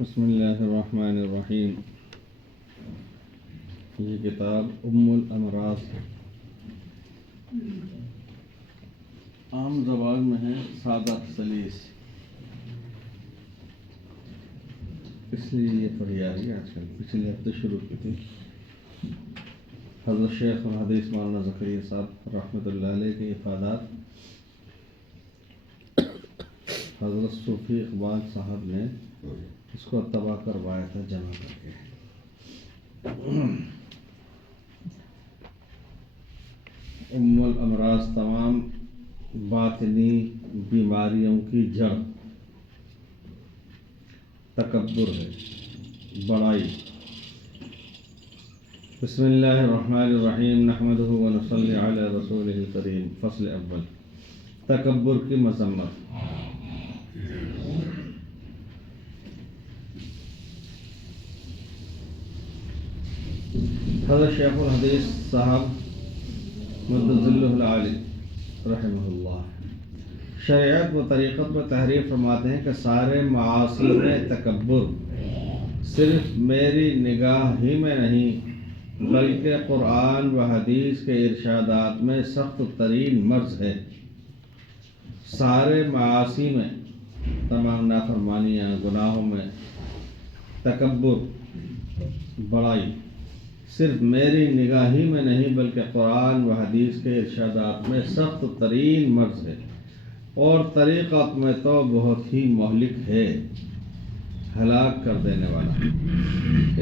بسم اللہ الرحمن الرحیم۔ یہ کتاب ام الامراض عام زبان میں ہے سادہ سلیس، اس لیے یہ پڑھی آ رہی ہے آج کل، پچھلے ہفتے شروع کی تھی۔ حضرت شیخ الحدیث مولانا زکریا صاحب رحمۃ اللہ علیہ کے افادات حضرت صوفی اقبال صاحب نے اس کو طبع کروایا تھا جمع کر کے۔ ام الامراض تمام باطنی بیماریوں کی جڑ تکبر ہے، بڑائی۔ بسم اللہ الرحمن الرحیم، نحمدہ ونصلی علی رسولہ الکریم۔ فصل اول، تکبر کی مذمت۔ حضرت شیخ الحدیث صاحب مد ظلہ العالی رحمہ اللہ شریعت و طریقت میں تحریر فرماتے ہیں کہ سارے معاصی میں تکبر صرف میری نگاہ ہی میں نہیں بلکہ قرآن و حدیث کے ارشادات میں سخت ترین مرض ہے۔ سارے معاصی میں، تمام نافرمانیاں گناہوں میں تکبر بڑائی صرف میری نگاہ ہی میں نہیں بلکہ قرآن و حدیث کے ارشادات میں سخت ترین مرض ہے، اور طریقت میں تو بہت ہی مہلک ہے، ہلاک کر دینے والا۔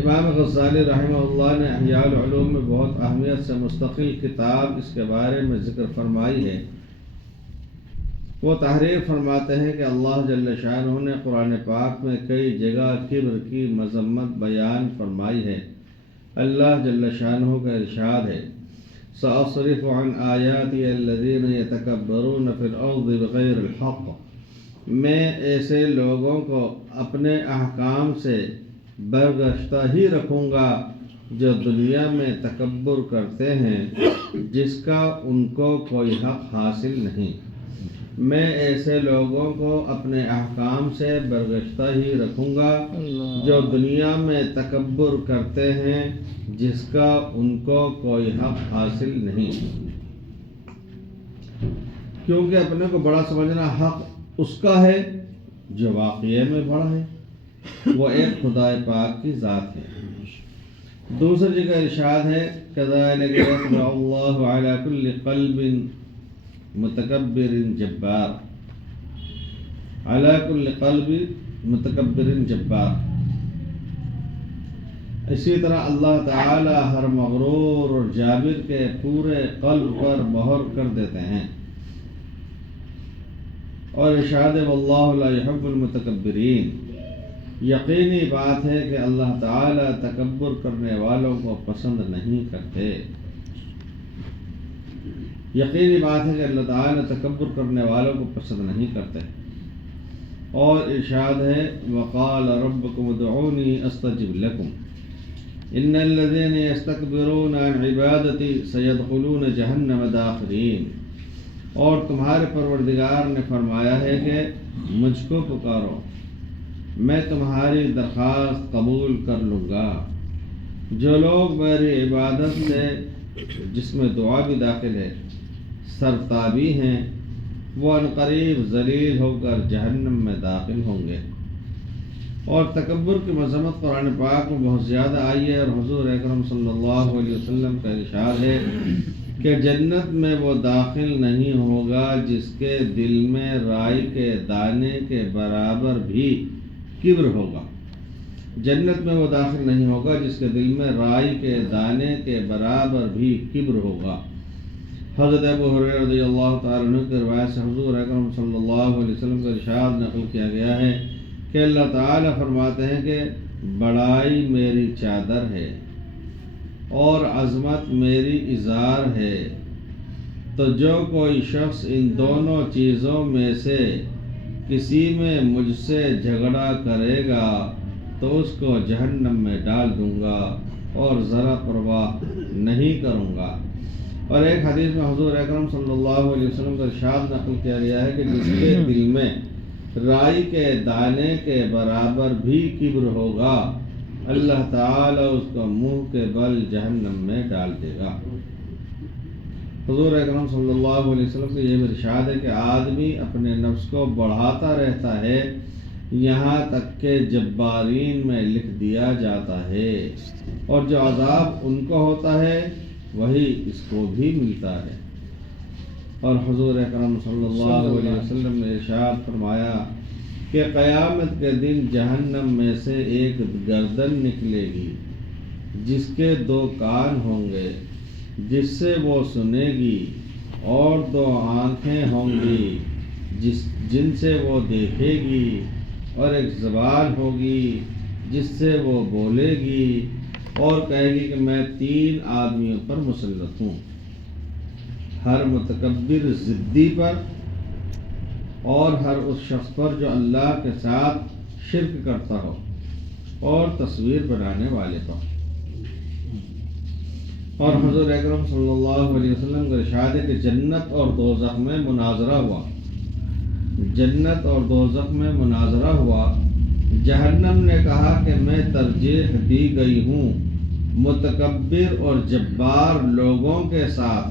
امام غزالی رحمہ اللہ نے احیاء العلوم میں بہت اہمیت سے مستقل کتاب اس کے بارے میں ذکر فرمائی ہے۔ وہ تحریر فرماتے ہیں کہ اللہ جل شانہ نے قرآن پاک میں کئی جگہ کبر کی مذمت بیان فرمائی ہے۔ اللہ جل شانہ کا ارشاد ہے، سأصرف عن آیاتی الذین یتکبرون فی الارض بغیر الحق۔ میں ایسے لوگوں کو اپنے احکام سے برگشتہ ہی رکھوں گا جو دنیا میں تکبر کرتے ہیں جس کا ان کو کوئی حق حاصل نہیں۔ میں ایسے لوگوں کو اپنے احکام سے برگشتہ ہی رکھوں گا جو دنیا میں تکبر کرتے ہیں جس کا ان کو کوئی حق حاصل نہیں۔ کیونکہ اپنے کو بڑا سمجھنا حق اس کا ہے جو واقعے میں بڑا ہے، وہ ایک خدا پاک کی ذات ہے۔ دوسری جگہ ارشاد ہے، كَذَلِكَ يَطْبَعُ اللَّهُ عَلَى كُلِّ قَلْبٍ متکبر جبار، علی کل قلب متکبر جبار۔ اسی طرح اللہ تعالی ہر مغرور اور جابر کے پورے قلب پر مہر کر دیتے ہیں، اور ارشاد واللہ لا يحب المتکبرین۔ یقینی بات ہے کہ اللہ تعالی تکبر کرنے والوں کو پسند نہیں کرتے۔ یقینی بات ہے کہ اللہ تعالیٰ تکبر کرنے والوں کو پسند نہیں کرتے۔ اور ارشاد ہے، وقال ربکم ادعونی استجب لکم ان الذین یستکبرون عن عبادتی سیدخلون جہنم داخرین۔ اور تمہارے پروردگار نے فرمایا ہے کہ مجھ کو پکارو، میں تمہاری درخواست قبول کر لوں گا۔ جو لوگ میری عبادت سے، جس میں دعا بھی داخل ہے، سرتابی ہیں، وہ عنقریب ذلیل ہو کر جہنم میں داخل ہوں گے۔ اور تکبر کی مذمت قرآن پاک میں بہت زیادہ آئی ہے، اور حضور اکرم صلی اللہ علیہ وسلم کا ارشاد ہے کہ جنت میں وہ داخل نہیں ہوگا جس کے دل میں رائی کے دانے کے برابر بھی کبر ہوگا۔ جنت میں وہ داخل نہیں ہوگا جس کے دل میں رائی کے دانے کے برابر بھی کبر ہوگا۔ حضرت ابو ہریرہ رضی اللہ تعالیٰ عنہ کی روایت سے حضور اکرم صلی اللہ علیہ وسلم کا ارشاد نقل کیا گیا ہے کہ اللہ تعالیٰ فرماتے ہیں کہ بڑائی میری چادر ہے اور عظمت میری ازار ہے، تو جو کوئی شخص ان دونوں چیزوں میں سے کسی میں مجھ سے جھگڑا کرے گا تو اس کو جہنم میں ڈال دوں گا اور ذرا پرواہ نہیں کروں گا۔ اور ایک حدیث میں حضور اکرم صلی اللہ علیہ وسلم کا ارشاد نقل کیا گیا ہے کہ جس کے دل میں رائی کے دانے کے برابر بھی کبر ہوگا، اللہ تعالی اس کو منہ کے بل جہنم میں ڈال دے گا۔ حضور اکرم صلی اللہ علیہ وسلم کا یہ ارشاد ہے کہ آدمی اپنے نفس کو بڑھاتا رہتا ہے یہاں تک کہ جبارین میں لکھ دیا جاتا ہے، اور جو عذاب ان کو ہوتا ہے وہی اس کو بھی ملتا ہے۔ اور حضور اکرم صلی اللہ علیہ وسلم نے ارشاد فرمایا کہ قیامت کے دن جہنم میں سے ایک گردن نکلے گی جس کے 2 کان ہوں گے جس سے وہ سنے گی، اور 2 آنکھیں ہوں گی جن سے وہ دیکھے گی، اور ایک زبان ہوگی جس سے وہ بولے گی اور کہے گی کہ میں 3 آدمیوں پر مسلط ہوں، ہر متکبر ضدی پر، اور ہر اس شخص پر جو اللہ کے ساتھ شرک کرتا ہو، اور تصویر بنانے والے پر۔ اور حضور اکرم صلی اللہ علیہ وسلم کا ارشاد ہے کہ جنت اور دوزخ میں مناظرہ ہوا، جنت اور دوزخ میں مناظرہ ہوا۔ جہنم نے کہا کہ میں ترجیح دی گئی ہوں متکبر اور جبار لوگوں کے ساتھ،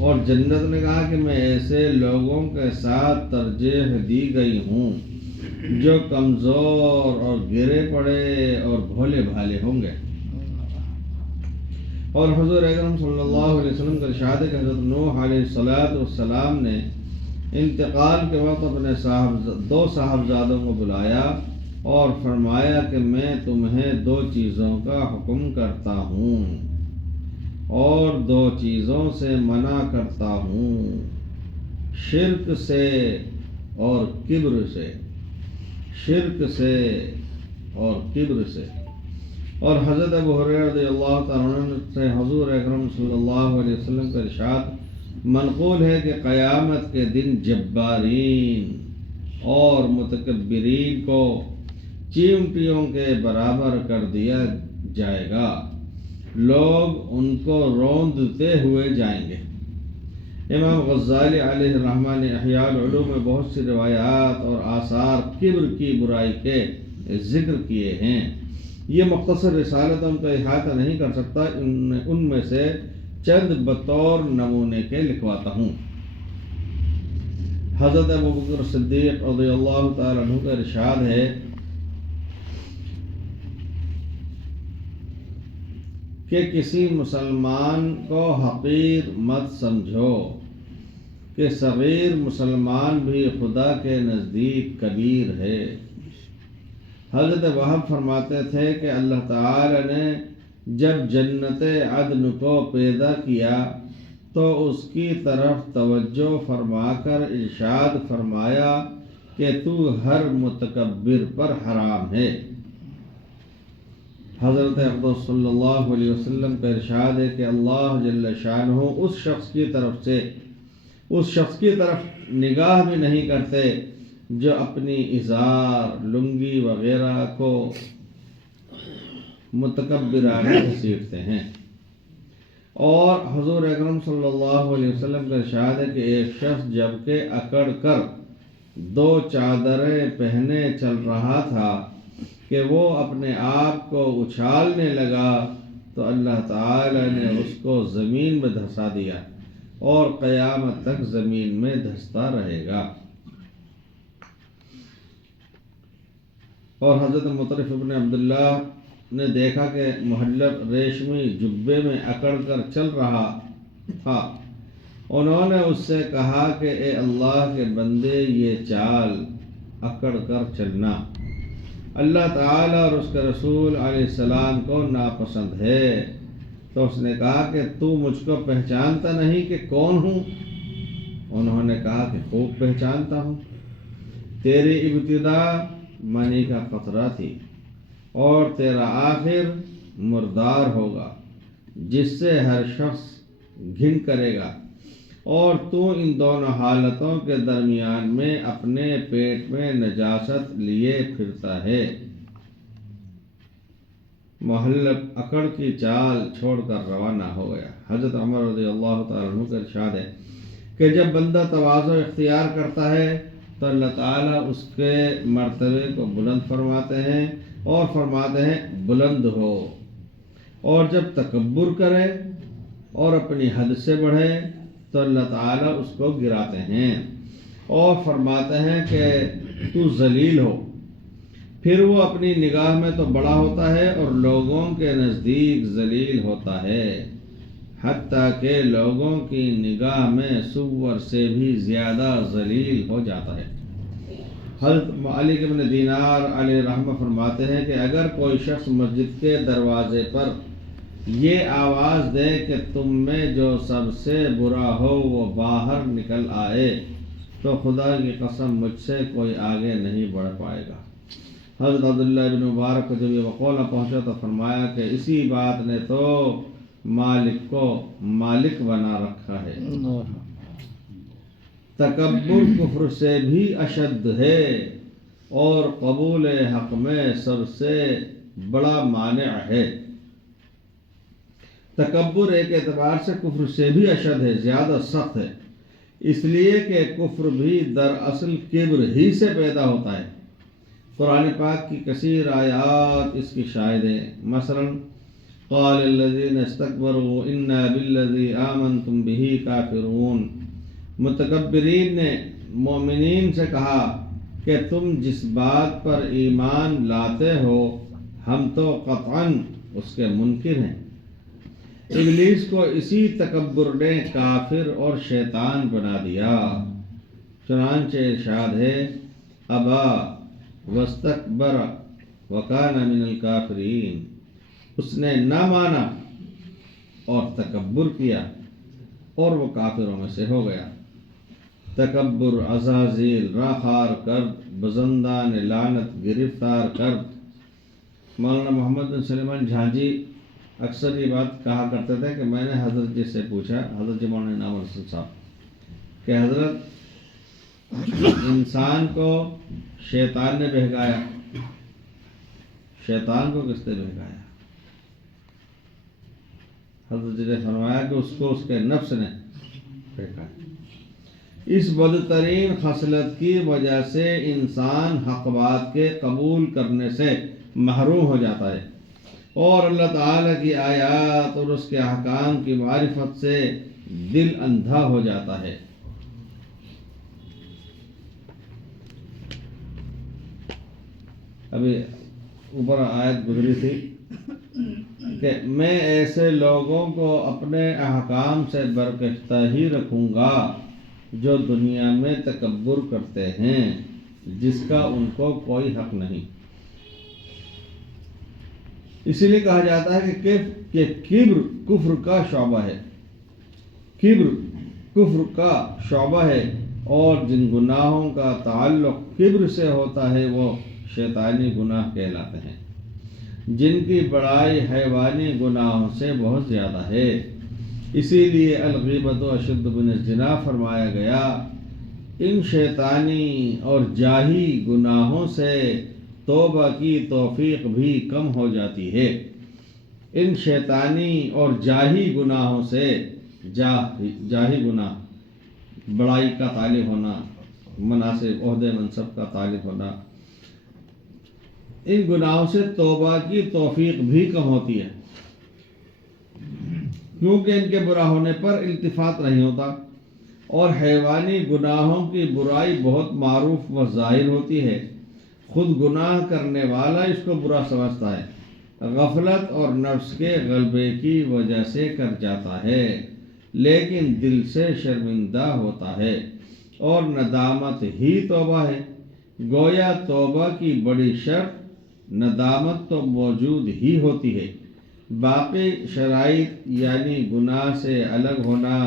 اور جنت نے کہا کہ میں ایسے لوگوں کے ساتھ ترجیح دی گئی ہوں جو کمزور اور گرے پڑے اور بھولے بھالے ہوں گے۔ اور حضور اکرم صلی اللہ علیہ وسلم کا ارشاد ہے کہ حضرت نوح علیہ السلام نے انتقال کے وقت اپنے 2 صاحبزادوں کو بلایا اور فرمایا کہ میں تمہیں 2 چیزوں کا حکم کرتا ہوں اور 2 چیزوں سے منع کرتا ہوں، شرک سے اور کبر سے، شرک سے اور کبر سے۔ اور حضرت ابو ہریرہ رضی اللہ تعالیٰ عنہ سے حضور اکرم صلی اللہ علیہ وسلم کا ارشاد منقول ہے کہ قیامت کے دن جبارین اور متکبرین کو چیونٹیوں کے برابر کر دیا جائے گا، لوگ ان کو روندتے ہوئے جائیں گے۔ امام غزالی علیہ الرحمہ نے احیاء العلوم میں بہت سی روایات اور آثار کبر کی برائی کے ذکر کیے ہیں۔ یہ مختصر رسالت ان کا احاطہ نہیں کر سکتا، ان میں سے چند بطور نمونے کے لکھواتا ہوں۔ حضرت ابوبکر صدیق رضی اللہ تعالیٰ عنہ کا ارشاد ہے کہ کسی مسلمان کو حقیر مت سمجھو کہ صغیر مسلمان بھی خدا کے نزدیک کبیر ہے۔ حضرت وہب فرماتے تھے کہ اللہ تعالی نے جب جنت عدن کو پیدا کیا تو اس کی طرف توجہ فرما کر ارشاد فرمایا کہ تو ہر متکبر پر حرام ہے۔ حضرت اقدس صلی اللہ علیہ وسلم کا ارشاد ہے کہ اللہ جل شانہ اس شخص کی طرف نگاہ بھی نہیں کرتے جو اپنی ازار، لنگی وغیرہ کو متکبرانہ گھسیٹتے ہیں۔ اور حضور اکرم صلی اللہ علیہ وسلم کا ارشاد ہے کہ ایک شخص جب کہ اکڑ کر 2 چادریں پہنے چل رہا تھا کہ وہ اپنے آپ کو اچھالنے لگا تو اللہ تعالی نے اس کو زمین میں دھسا دیا اور قیامت تک زمین میں دھستا رہے گا۔ اور حضرت مطرف ابن عبداللہ نے دیکھا کہ محلب ریشمی جبے میں اکڑ کر چل رہا تھا۔ انہوں نے اس سے کہا کہ اے اللہ کے بندے، یہ چال اکڑ کر چلنا اللہ تعالیٰ اور اس کے رسول علیہ السلام کو ناپسند ہے۔ تو اس نے کہا کہ تو مجھ کو پہچانتا نہیں کہ کون ہوں؟ انہوں نے کہا کہ خوب پہچانتا ہوں، تیری ابتدا منی کا قطرہ تھی اور تیرا آخر مردار ہوگا جس سے ہر شخص گھن کرے گا، اور تو ان دونوں حالتوں کے درمیان میں اپنے پیٹ میں نجاست لیے پھرتا ہے۔ محلب اکڑ کی چال چھوڑ کر روانہ ہو گیا۔ حضرت عمر رضی اللہ تعالیٰ عنہ کا ارشاد ہے کہ جب بندہ تواضع اختیار کرتا ہے تو اللہ تعالیٰ اس کے مرتبے کو بلند فرماتے ہیں اور فرماتے ہیں بلند ہو، اور جب تکبر کرے اور اپنی حد سے بڑھے تو اللہ تعالیٰ اس کو گراتے ہیں اور فرماتے ہیں کہ تو ذلیل ہو، پھر وہ اپنی نگاہ میں تو بڑا ہوتا ہے اور لوگوں کے نزدیک ذلیل ہوتا ہے، حتیٰ کہ لوگوں کی نگاہ میں سور سے بھی زیادہ ذلیل ہو جاتا ہے۔ حضرت مالک بن دینار علیہ رحمہ فرماتے ہیں کہ اگر کوئی شخص مسجد کے دروازے پر یہ آواز دے کہ تم میں جو سب سے برا ہو وہ باہر نکل آئے تو خدا کی قسم مجھ سے کوئی آگے نہیں بڑھ پائے گا۔ حضرت عبداللہ بن مبارک کو جب یہ مقولہ پہنچا تو فرمایا کہ اسی بات نے تو مالک کو مالک بنا رکھا ہے۔ تکبر کفر سے بھی اشد ہے اور قبول حق میں سب سے بڑا مانع ہے۔ تکبر ایک اعتبار سے کفر سے بھی اشد ہے، زیادہ سخت ہے، اس لیے کہ کفر بھی دراصل کبر ہی سے پیدا ہوتا ہے۔ قرآن پاک کی کثیر آیات اس کی شاہد ہیں، مثلا قال الذین استکبروا انا بالذی آمنتم بہ کافرون، متکبرین نے مومنین سے کہا کہ تم جس بات پر ایمان لاتے ہو ہم تو قطعاً اس کے منکر ہیں۔ ابلیس کو اسی تکبر نے کافر اور شیطان بنا دیا، چنانچہ ارشاد ہے ابا واستکبر وکان من الکافرین، اس نے نہ مانا اور تکبر کیا اور وہ کافروں میں سے ہو گیا۔ تکبر عزازیل راخار کرد، بزندان لعنت گرفتار کرد۔ مولانا محمد بن سلیمان جھانجی اکثر یہ بات کہا کرتے تھے کہ میں نے حضرت جی سے پوچھا، حضرت جی مولانا انعام الحسن صاحب، کہ حضرت انسان کو شیطان نے بہکایا، شیطان کو کس نے بہکایا؟ حضرت جی نے فرمایا کہ اس کو اس کے نفس نے بہکایا۔ اس بدترین خصلت کی وجہ سے انسان حق بات کے قبول کرنے سے محروم ہو جاتا ہے اور اللہ تعالیٰ کی آیات اور اس کے احکام کی معرفت سے دل اندھا ہو جاتا ہے۔ ابھی اوپر آیت گزری تھی کہ میں ایسے لوگوں کو اپنے احکام سے برکشتہ ہی رکھوں گا جو دنیا میں تکبر کرتے ہیں جس کا ان کو کوئی حق نہیں۔ اسی لیے کہا جاتا ہے کہ کبر کفر کا شعبہ ہے، کبر کفر کا شعبہ ہے، اور جن گناہوں کا تعلق کبر سے ہوتا ہے وہ شیطانی گناہ کہلاتے ہیں، جن کی بڑائی حیوانی گناہوں سے بہت زیادہ ہے۔ اسی لیے الغیبۃ اشد من الزنا فرمایا گیا۔ ان شیطانی اور جاہی گناہوں سے توبہ کی توفیق بھی کم ہو جاتی ہے۔ ان شیطانی اور جاہی گناہوں سے، جاہی گناہ بڑائی کا طالب ہونا، مناصب عہدے منصب کا طالب ہونا، ان گناہوں سے توبہ کی توفیق بھی کم ہوتی ہے، کیونکہ ان کے برا ہونے پر التفات نہیں ہوتا، اور حیوانی گناہوں کی برائی بہت معروف و ظاہر ہوتی ہے۔ خود گناہ کرنے والا اس کو برا سمجھتا ہے، غفلت اور نفس کے غلبے کی وجہ سے کر جاتا ہے، لیکن دل سے شرمندہ ہوتا ہے، اور ندامت ہی توبہ ہے۔ گویا توبہ کی بڑی شرط ندامت تو موجود ہی ہوتی ہے، باقی شرائط یعنی گناہ سے الگ ہونا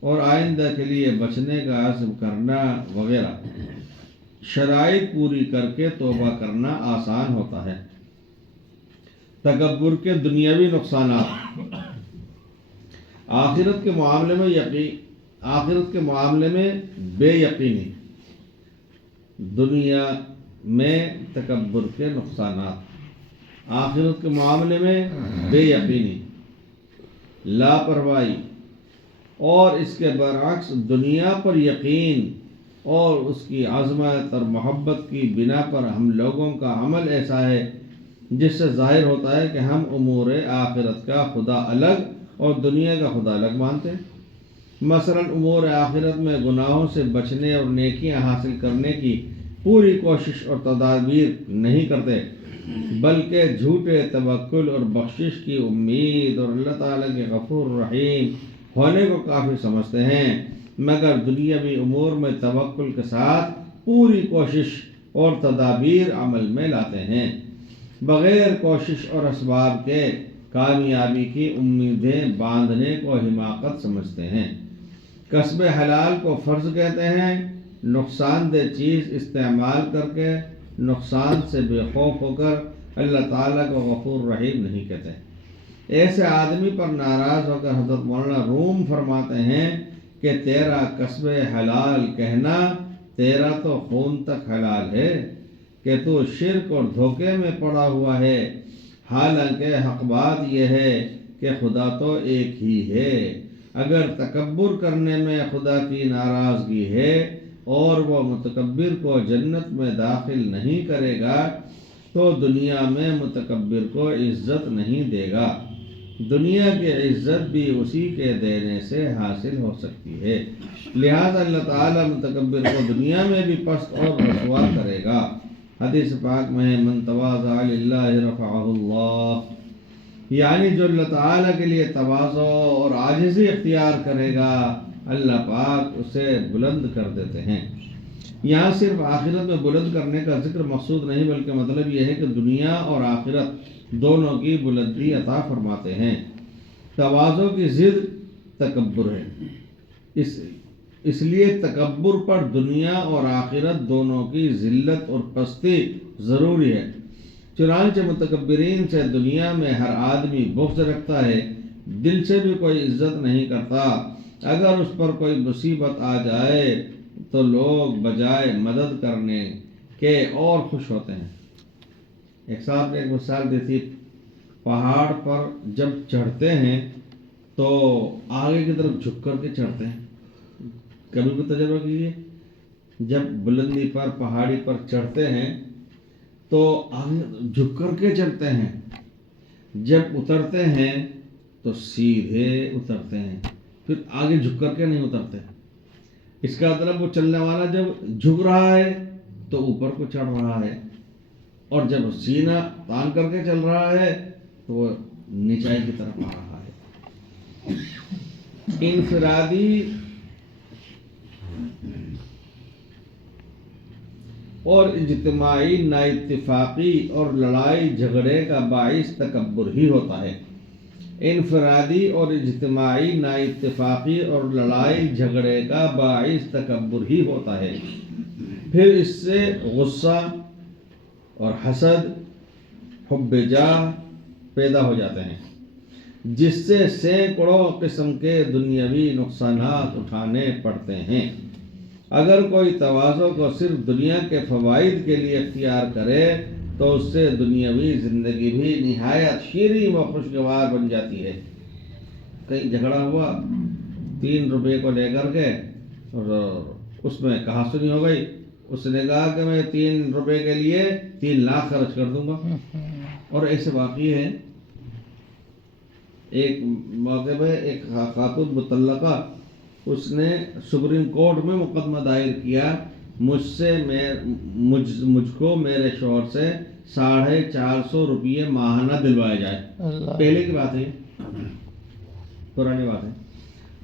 اور آئندہ کے لیے بچنے کا عزم کرنا وغیرہ شرائط پوری کر کے توبہ کرنا آسان ہوتا ہے۔ تکبر کے دنیاوی نقصانات، آخرت کے معاملے میں بے یقینی۔ دنیا میں تکبر کے نقصانات، آخرت کے معاملے میں بے یقینی، لاپرواہی، اور اس کے برعکس دنیا پر یقین اور اس کی عظمت اور محبت کی بنا پر ہم لوگوں کا عمل ایسا ہے جس سے ظاہر ہوتا ہے کہ ہم امور آخرت کا خدا الگ اور دنیا کا خدا الگ مانتے ہیں۔ مثلا امور آخرت میں گناہوں سے بچنے اور نیکیاں حاصل کرنے کی پوری کوشش اور تدابیر نہیں کرتے، بلکہ جھوٹے توکل اور بخشش کی امید اور اللہ تعالیٰ کے غفور رحیم ہونے کو کافی سمجھتے ہیں، مگر دنیاوی امور میں توکل کے ساتھ پوری کوشش اور تدابیر عمل میں لاتے ہیں، بغیر کوشش اور اسباب کے کامیابی کی امیدیں باندھنے کو حماقت سمجھتے ہیں۔ کسب حلال کو فرض کہتے ہیں، نقصان دہ چیز استعمال کر کے نقصان سے بے خوف ہو کر اللہ تعالیٰ کو غفور رحیم نہیں کہتے۔ ایسے آدمی پر ناراض ہو کر حضرت مولانا روم فرماتے ہیں کہ تیرا کسب حلال کہنا تیرا تو خون تک حلال ہے کہ تو شرک اور دھوکے میں پڑا ہوا ہے، حالانکہ حق بات یہ ہے کہ خدا تو ایک ہی ہے۔ اگر تکبر کرنے میں خدا کی ناراضگی ہے اور وہ متکبر کو جنت میں داخل نہیں کرے گا تو دنیا میں متکبر کو عزت نہیں دے گا، دنیا کی عزت بھی اسی کے دینے سے حاصل ہو سکتی ہے، لہذا اللہ تعالیٰ متکبر کو دنیا میں بھی پست اور رسوا کرے گا۔ حدیث پاک میں من تواضع للہ رفعہ اللہ، یعنی جو اللہ تعالیٰ کے لیے تواضع اور عاجزی اختیار کرے گا اللہ پاک اسے بلند کر دیتے ہیں۔ یہاں صرف آخرت میں بلند کرنے کا ذکر مقصود نہیں، بلکہ مطلب یہ ہے کہ دنیا اور آخرت دونوں کی بلندی عطا فرماتے ہیں۔ تواضع کی ضد تکبر ہے، اس لیے تکبر پر دنیا اور آخرت دونوں کی ذلت اور پستی ضروری ہے۔ چنانچہ متکبرین سے دنیا میں ہر آدمی بغض رکھتا ہے، دل سے بھی کوئی عزت نہیں کرتا۔ اگر اس پر کوئی مصیبت آ جائے تو لوگ بجائے مدد کرنے کے اور خوش ہوتے ہیں۔ ایک صاحب نے ایک مثال دی تھی، پہاڑ پر جب چڑھتے ہیں تو آگے کی طرف جھک کر کے چڑھتے ہیں۔ کبھی بھی تجربہ کیجیے، جب بلندی پر پہاڑی پر چڑھتے ہیں تو آگے جھک کر کے چلتے ہیں، جب اترتے ہیں تو سیدھے اترتے ہیں، پھر آگے جھک کر کے نہیں اترتے۔ اس کا مطلب وہ چلنے والا جب جھک رہا ہے تو اوپر کو چڑھ رہا ہے، اور جب سینہ تان کر کے چل رہا ہے تو وہ نیچائی کی طرف آ رہا ہے۔ انفرادی اور اجتماعی نا اتفاقی اور لڑائی جھگڑے کا باعث تکبر ہی ہوتا ہے۔ انفرادی اور اجتماعی نا اتفاقی اور لڑائی جھگڑے کا باعث تکبر ہی ہوتا ہے، پھر اس سے غصہ اور حسد، حب جاہ پیدا ہو جاتے ہیں، جس سے سینکڑوں قسم کے دنیاوی نقصانات اٹھانے پڑتے ہیں۔ اگر کوئی تواضع کو صرف دنیا کے فوائد کے لیے اختیار کرے تو اس سے دنیاوی زندگی بھی نہایت شیریں و خوشگوار بن جاتی ہے۔ کہیں جھگڑا ہوا 3 روپے کو لے کر کے اور اس میں کہا سنی ہو گئی، اس نے کہا کہ میں 3 روپے کے لیے 3 لاکھ خرچ کر دوں گا، اور ایسے واقعی ہے۔ ایک موقع پہ ایک خاتون مطلقہ، اس نے سپریم کورٹ میں مقدمہ دائر کیا، مجھ کو میرے شوہر سے 450 روپیے ماہانہ دلوائے جائے۔ پہلے کی بات ہے، پرانی بات ہے۔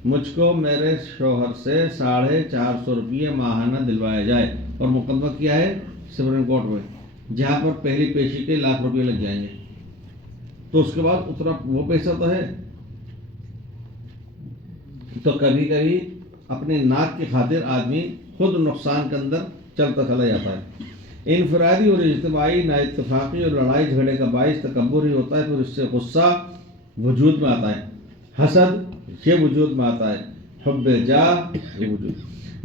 مجھ کو میرے شوہر سے 450 روپیے ماہانہ دلوایا جائے، اور مقدمہ کیا ہے سپریم کورٹ میں، جہاں پر پہلی پیشی کے 1 لاکھ روپیے لگ جائیں گے۔ تو اس کے بعد اتنا وہ پیسہ تو ہے، تو کبھی کبھی اپنے ناک کی خاطر آدمی خود نقصان کے اندر چلتا چلا جاتا ہے۔ انفرادی اور اجتماعی نا اتفاقی اور لڑائی جھگڑے کا باعث تکبر ہی ہوتا ہے، پھر اس سے غصہ وجود میں آتا ہے، حسد یہ وجود میں آتا ہے، حب جاہ یہ وجود،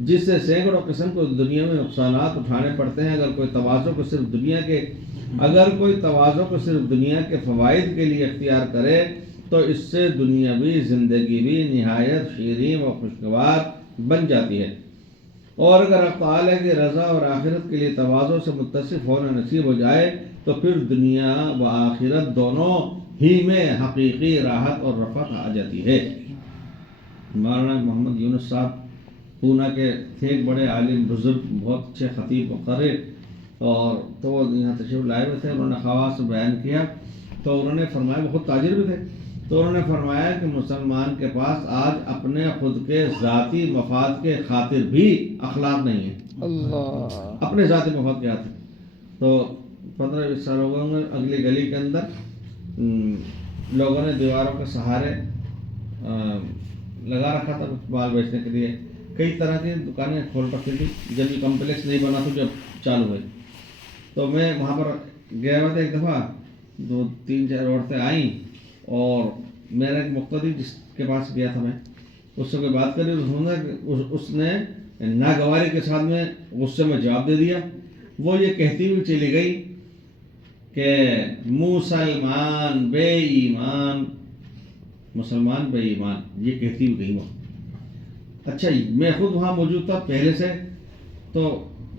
جس سے سینکڑوں قسم کو دنیا میں نقصانات اٹھانے پڑتے ہیں۔ اگر کوئی تواضع کو صرف دنیا کے فوائد کے لیے اختیار کرے تو اس سے دنیاوی زندگی بھی نہایت شیریں و خوشگوار بن جاتی ہے۔ اور اگر حق تعالیٰ کی رضا اور آخرت کے لیے تواضع سے متصف ہونا نصیب ہو جائے تو پھر دنیا و آخرت دونوں ہی میں حقیقی راحت اور رفعت آ جاتی ہے۔ مولانا محمد یونس صاحب پونا کے تھے، ایک بڑے عالم بزرگ، بہت اچھے خطیب و قاری، اور تو وہ یہاں تشریف لائے ہوئے تھے، انہوں نے خواص بیان کیا تو انہوں نے فرمایا، وہ خود تاجر بھی تھے، تو انہوں نے فرمایا کہ مسلمان کے پاس آج اپنے خود کے ذاتی مفاد کے خاطر بھی اخلاق نہیں ہے، اللہ، اپنے ذاتی مفاد کے خاطر۔ تو 15-20 سال ہو گئے ہوں گے، اگلی گلی کے اندر لوگوں نے دیواروں کے سہارے لگا رکھا تھا کچھ مال بیچنے کے لیے، کئی طرح کی دکانیں کھول رکھی تھی، جب یہ کمپلیکس نہیں بنا تو جب چالو ہوئی، تو میں وہاں پر گیا ہوا تھا ایک دفعہ، 2-3-4 عورتیں آئیں اور میرا ایک مقتدی جس کے پاس گیا تھا میں، اس سے کوئی بات کری تو سننا کہ اس نے ناگواری کے ساتھ میں غصے میں جواب دے دیا، وہ یہ کہتی ہوئی چلی گئی کہ مسلمان بے ایمان، مسلمان بے ایمان، یہ کہتی ہوئی گئی وہ۔ اچھا، میں خود وہاں موجود تھا پہلے سے، تو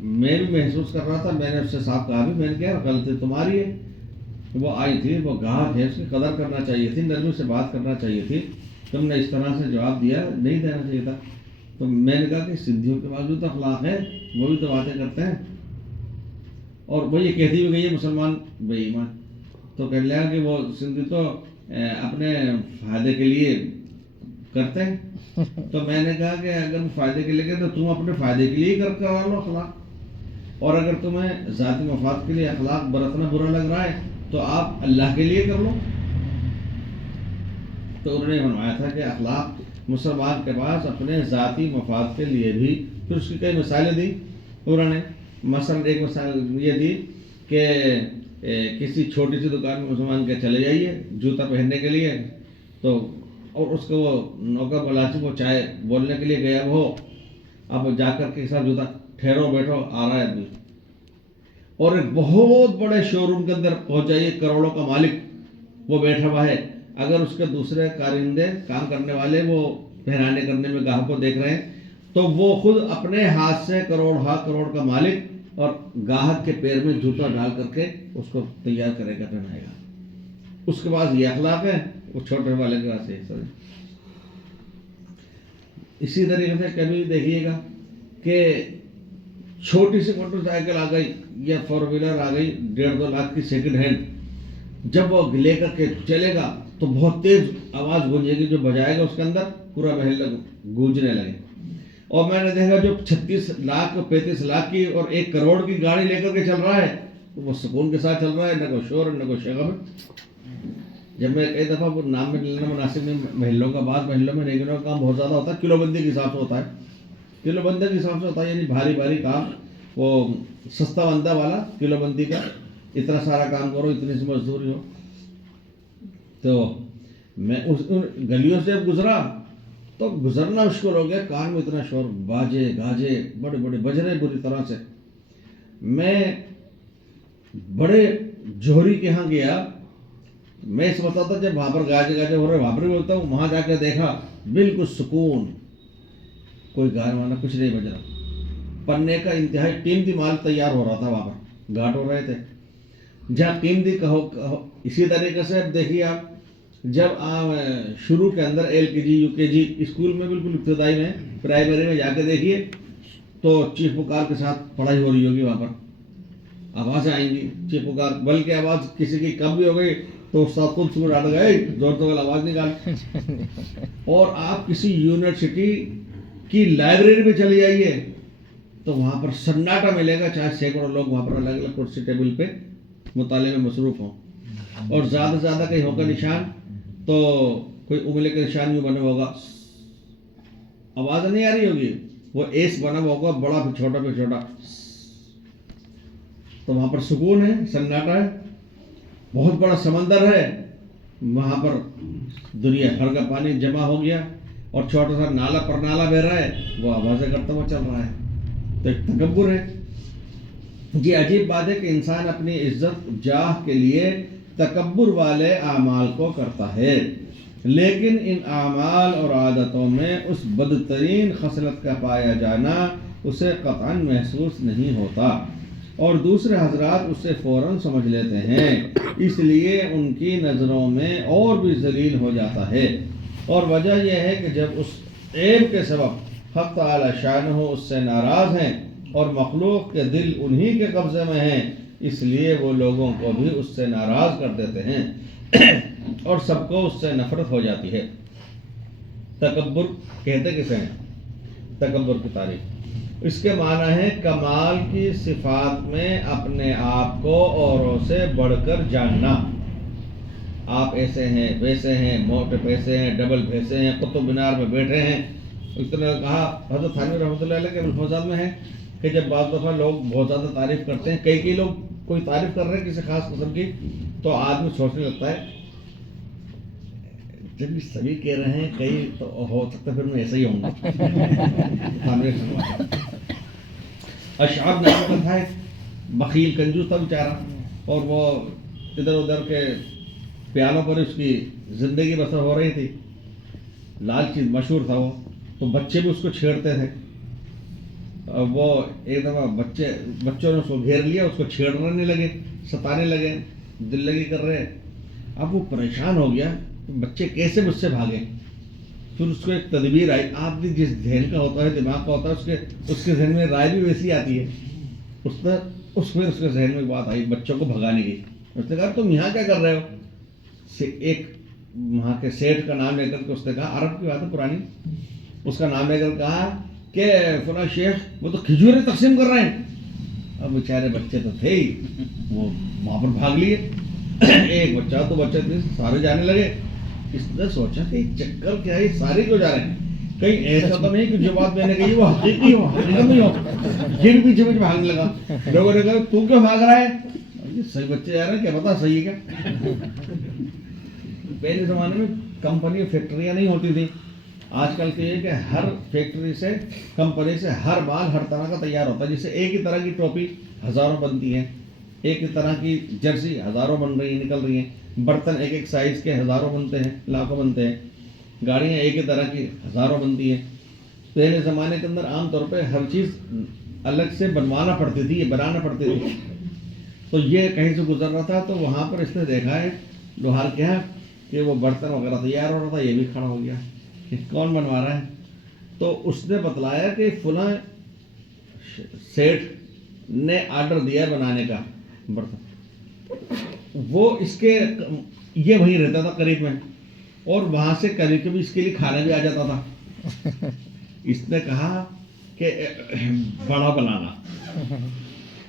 میں بھی محسوس کر رہا تھا، میں نے اس سے صاف کہا بھی، میں نے کہا غلطی تمہاری ہے، وہ آئی تھی، وہ گاہک ہے، اس کی قدر کرنا چاہیے تھی، نرمی سے بات کرنا چاہیے تھی، تم نے اس طرح سے جواب دیا، نہیں دینا چاہیے تھا۔ تو میں نے کہا کہ سندھیوں کے باوجود اخلاق ہے، وہ بھی تو باتیں کرتے ہیں، اور وہ یہ کہتی ہوئی گئی ہے مسلمان بے ایمان، تو کہنے لگا کہ وہ سندھی تو اپنے فائدے کے لیے کرتے ہیں، تو میں نے کہا کہ اگر فائدے کے لیے تو تم اپنے فائدے کے لیے کروا لو اخلاق، اور اگر تمہیں ذاتی مفاد کے لیے اخلاق برتنا برا لگ رہا ہے تو آپ اللہ کے لیے کر لو۔ تو انہوں نے فرمایا تھا کہ اخلاق مسلمان کے پاس اپنے ذاتی مفاد کے لیے بھی، پھر اس کی کئی مثالیں دی انہوں نے، مثلا ایک مثال یہ دی کہ کسی چھوٹی سی دکان میں مسلمان کے چلے جائیے جوتا پہننے کے لیے، تو اور اس کو وہ نوکر ملازم کو چائے بولنے کے لیے گیا ہو، اب جا کر کے ساتھ جوتا ٹھہرو بیٹھو آ رہا ہے آدمی، اور ایک بہت بڑے شو روم کے اندر پہنچ جائیے، کروڑوں کا مالک وہ بیٹھا ہوا ہے، اگر اس کے دوسرے کارندے کام کرنے والے وہ پہرانے کرنے میں گاہک کو دیکھ رہے ہیں تو وہ خود اپنے ہاتھ سے کروڑ کا مالک اور گاہک کے پیر میں جوتا ڈال کر کے اس کو تیار کرے گا، پہنائے گا، اس کے پاس یہ اخلاق ہے، وہ چھوٹے والے کے پاس ہے۔ اسی طریقے سے کبھی دیکھیے گا کہ چھوٹی سی موٹر سائیکل آ گئی یا 4 ویلر آ گئی 1.5-2 لاکھ کی سیکنڈ ہینڈ، جب وہ لے کر کے چلے گا تو بہت تیز آواز گونجے گی، جو بجائے گا اس کے اندر پورا محلہ گونجنے لگے، اور میں نے دیکھا جو 36 لاکھ 35 لاکھ کی اور 1 کروڑ کی گاڑی لے کر کے چل رہا ہے وہ سکون کے ساتھ چل رہا ہے، نہ کوئی شور نہ کوئی شغب ہے۔ جب میں کئی دفعہ نام میں لینا مناسب نہیں، محلوں کا، بعض محلوں میں نیگنوں کا کام بہت زیادہ ہوتا ہے، کلو بندی کے حساب سے ہوتا ہے، کلو بندے کے حساب سے ہوتا ہے، یعنی بھاری کام، وہ سستا بندہ والا کلو بندی کا، اتنا سارا کام کرو، اتنی سی مزدوری ہو۔ تو میں ان گلیوں سے جب گزرا تو گزرنا مشکل ہو گیا، کان میں اتنا شور، باجے گاجے بڑے بڑے بج رہے بری طرح سے۔ میں بڑے جوہری کے ہاں گیا، میں اس بتاتا تھا جب وہاں پر گاجے ہو رہے وہاں پر بھی بولتا ہوں، وہاں جا کے دیکھا بالکل سکون، کوئی گانا وانا کچھ نہیں بج رہا، پنے کا انتہائی قیمتی مال تیار ہو رہا تھا، وہاں پر گھاٹ ہو رہے تھے جہاں قیمتی کہو۔ اسی طریقے سے اب دیکھیے آپ، جب شروع کے اندر LKG UKG اسکول میں بالکل ابتدائی میں پرائمری میں جا کے دیکھیے تو چیخ پکار کے ساتھ پڑھائی ہو رہی ہوگی، وہاں پر آوازیں آئیں گی چیخ پکار، بلکہ آواز کسی کی کم بھی ہو گئی تو استاد خود سن ڈال گئے، زور تو آواز نکال۔ اور آپ کسی یونیورسٹی کی لائبریری میں چلی جائیے تو وہاں پر سناٹا ملے گا، چاہے سینکڑوں لوگ وہاں پر الگ الگ کرسی ٹیبل پہ مطالعے میں مصروف ہوں، اور زیادہ سے زیادہ کہیں ہوگا نشان تو کوئی انگلی کا نشان بھی بنا ہوگا، آواز نہیں آ رہی ہوگی، وہ ایس بنا ہوگا، بڑا پھر چھوٹا، تو وہاں پر سکون ہے، سناٹا ہے، بہت بڑا سمندر ہے، وہاں پر دنیا بھر کا پانی جمع ہو گیا اور چھوٹا سا نالا پر نالا بہ رہا ہے، وہ آوازیں کرتا ہوا چل رہا ہے، تو ایک تکبر ہے۔ یہ عجیب بات ہے کہ انسان اپنی عزت جاہ کے لیے تکبر والے اعمال کو کرتا ہے، لیکن ان اعمال اور عادتوں میں اس بدترین خصلت کا پایا جانا اسے قطعاً محسوس نہیں ہوتا، اور دوسرے حضرات اسے فوراً سمجھ لیتے ہیں، اس لیے ان کی نظروں میں اور بھی ذلیل ہو جاتا ہے۔ اور وجہ یہ ہے کہ جب اس عیب کے سبب حق تعالی شانہ اس سے ناراض ہیں اور مخلوق کے دل انہی کے قبضے میں ہیں، اس لیے وہ لوگوں کو بھی اس سے ناراض کر دیتے ہیں اور سب کو اس سے نفرت ہو جاتی ہے۔ تکبر کہتے کسے ہیں؟ تکبر کی تعریف، اس کے معنی ہے کمال کی صفات میں اپنے آپ کو اوروں سے بڑھ کر جاننا۔ آپ ایسے ہیں، ویسے ہیں، موٹے پیسے ہیں، ڈبل بھیسے ہیں، قطب مینار میں بیٹھے ہیں۔ اس نے کہا حضرت تھانوی رحمۃ اللہ علیہ کے ملفوظات میں ہے کہ جب بعض دفعہ لوگ بہت زیادہ تعریف کرتے ہیں، کئی لوگ کوئی تعریف کر رہے ہیں کسی خاص قسم کی، تو آدمی سوچنے لگتا ہے جب یہ سبھی کہہ رہے ہیں کئی تو ہو سکتا ہے پھر میں ایسا ہی ہوں گا۔ اشعب نام کا تھا، بخیل کنجوس تھا بیچارہ، اور وہ ادھر ادھر کے پیانوں پر اس کی زندگی بسر ہو رہی تھی، لالچی مشہور تھا وہ، تو بچے بھی اس کو چھیڑتے تھے۔ وہ ایک دفعہ بچوں نے اس کو گھیر لیا، اس کو چھیڑنے لگے، ستانے لگے، دل لگی کر رہے۔ اب وہ پریشان ہو گیا، بچے کیسے مجھ سے بھاگیں؟ پھر اس کو ایک تدبیر آئی۔ آپ بھی جس ذہن کا ہوتا ہے، دماغ کا ہوتا ہے، اس کے ذہن میں رائے بھی ویسی آتی ہے۔ اس کے ذہن میں بات آئی بچوں کو بھگانے کی۔ اس نے کہا تم یہاں کیا کر رہے ہو؟ ایک وہاں کے سیٹھ کا نام لے کر کے اس نے کہا، عرب کی بات ہے پرانی، اس کا نام لے کر کہا کہ فلاں شیخ وہ تو کھجوریں تقسیم کر رہے ہیں۔ اب بیچارے بچے تو تھے ہی، وہ وہاں پر بھاگ لیے، ایک بچہ تو بچے تھے، سارے جانے لگے۔ اس نے سوچا کہ چکر کیا ہے، سارے کیوں جا رہے ہیں؟ کہیں ایسا تو نہیں کہ جو بات میں نے کہی وہ حقیقی ہو، حقیقت نہیں ہو۔ یہ بھی پیچھے بھاگنے لگا۔ لوگوں نے کہا تو کیوں بھاگ رہا ہے؟ صحیح بچے جا رہے ہیں، کیا پتا صحیح ہے کیا؟ پہلے زمانے میں کمپنی فیکٹریاں نہیں ہوتی تھیں، آج کل کے یہ کہ ہر فیکٹری سے، کمپنی سے ہر مال ہر طرح کا تیار ہوتا ہے۔ جیسے ایک ہی طرح کی ٹوپی ہزاروں بنتی ہیں، ایک ہی طرح کی جرسی ہزاروں بن رہی ہیں، نکل رہی ہیں، برتن ایک سائز کے ہزاروں بنتے ہیں، لاکھوں بنتے ہیں، گاڑیاں ایک ہی طرح کی ہزاروں بنتی ہیں۔ پہلے زمانے کے اندر عام طور پہ ہر چیز الگ سے بنوانا پڑتی تھی، بنانا پڑتی تھی۔ تو یہ کہیں سے گزر رہا تھا تو وہاں پر اس نے دیکھا ہے لوہار کے یہاں کہ وہ برتن وغیرہ تیار ہو رہا تھا، یہ بھی کھڑا ہو گیا کہ کون بنوا رہا ہے؟ تو اس نے بتلایا کہ فلاں سیٹھ نے آرڈر دیا بنانے کا برتن، وہ اس کے یہ وہیں رہتا تھا قریب میں، اور وہاں سے کبھی کبھی اس کے لیے کھانا بھی آ جاتا تھا۔ اس نے کہا کہ بڑا بنانا،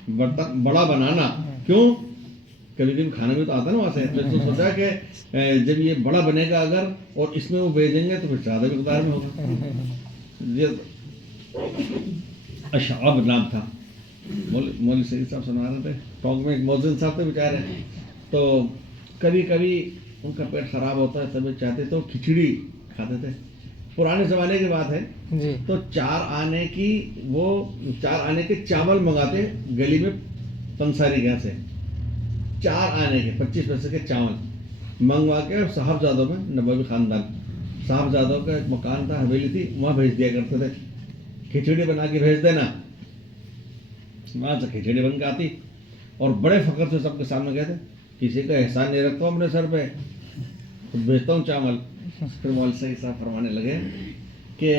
برتن بڑا بنانا، کیوں؟ کبھی کبھی کھانا بھی تو آتا نا وہاں سے۔ تو سوچا کہ جب یہ بڑا بنے گا اگر اور اس میں وہ بھیجیں گے تو پھر زیادہ مقدار میں ہوگا۔ یہ اشعب نام تھا، مولوی سعید صاحب سنا رہے تھے، ٹونک میں ایک مؤذن صاحب تھے بیچارے، تو کبھی کبھی ان کا پیٹ خراب ہوتا ہے، طبیعت چاہتے تو کھچڑی کھاتے تھے۔ پرانے زمانے کی بات ہے، تو 4 آنے کے چاول منگاتے گلی میں پنساری گھر سے، 4 آنے کے 25 پیسے کے چاول منگوا کے صاحبزادوں میں، نبوی خاندان صاحبزادوں کا ایک مکان تھا، حویلی تھی، وہاں بھیج دیا کرتے تھے، کھچڑی بنا کے بھیج دینا۔ وہاں سے کھچڑی بن کے آتی اور بڑے فخر سے سب کے سامنے کہتے کسی کا احسان نہیں رکھتا ہوں اپنے سر پہ، خود بھیجتا ہوں چاول۔ پھر مولوی صاحب صاحب فرمانے لگے کہ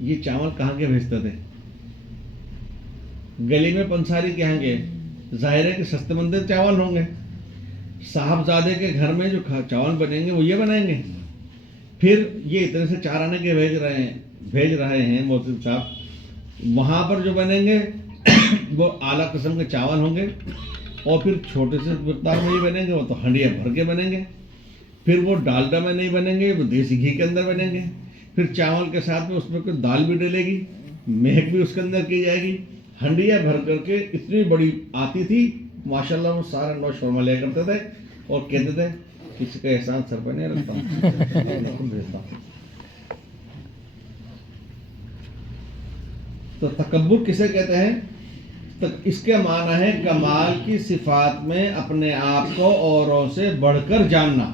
یہ چاول کہاں کے بھیجتے تھے؟ گلی میں پنساری کے ہوں گے، ظاہر ہے کہ سستے مندے چاول ہوں گے، صاحبزادے کے گھر میں جو چاول بنیں گے وہ یہ بنائیں گے۔ پھر یہ اتنے سے 4 آنے کے بھیج رہے ہیں مولوی صاحب، وہاں پر جو بنیں گے وہ اعلیٰ قسم کے چاول ہوں گے، اور پھر چھوٹے سے مقدار میں ہی بنیں گے، وہ تو ہنڈیا بھر کے بنیں گے، پھر وہ ڈالڈا میں نہیں بنیں گے، وہ دیسی گھی کے اندر بنیں گے، پھر چاول کے ساتھ میں اس میں کوئی دال بھی ڈلے گی، مہک بھی اس کے اندر کی جائے گی، ہنڈیا بھر کر کے اتنی بڑی آتی تھی ماشاءاللہ، وہ سارے نوش فرما لیا کرتے تھے اور کہتے تھے کسی کا احسان سر پہ نہیں رکھتا بھیجتا۔ تو تکبر کسے کہتے ہیں؟ اس کے معنی ہے کمال کی صفات میں اپنے آپ کو اوروں سے بڑھ کر جاننا،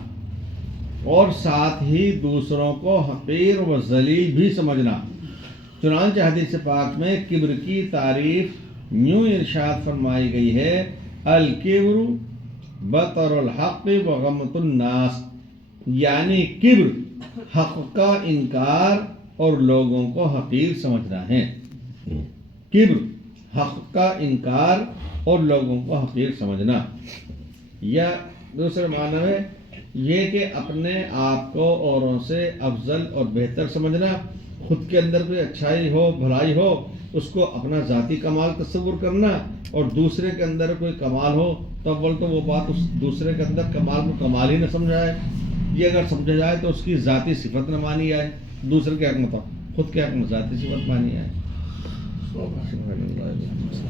اور ساتھ ہی دوسروں کو حقیر و ذلیل بھی سمجھنا۔ چنانچہ حدیث پاک میں کبر کی تعریف یوں ارشاد فرمائی گئی ہے، الکبر بطر الحق و غمط الناس، یعنی کبر حق کا انکار اور لوگوں کو حقیر سمجھنا ہے۔ کبر حق کا انکار اور لوگوں کو حقیر سمجھنا، یا دوسرے معنی میں یہ کہ اپنے آپ کو اوروں سے افضل اور بہتر سمجھنا، خود کے اندر کوئی اچھائی ہو، بھلائی ہو، اس کو اپنا ذاتی کمال تصور کرنا، اور دوسرے کے اندر کوئی کمال ہو تو اول تو وہ بات اس دوسرے کے اندر کمال کو کمال ہی نہ سمجھا جائے، یہ اگر سمجھا جائے تو اس کی ذاتی صفت نہ مانی جائے، دوسرے کے حق میں تو خود کے حق میں ذاتی صفت مانی جائے۔ سبحان اللہ۔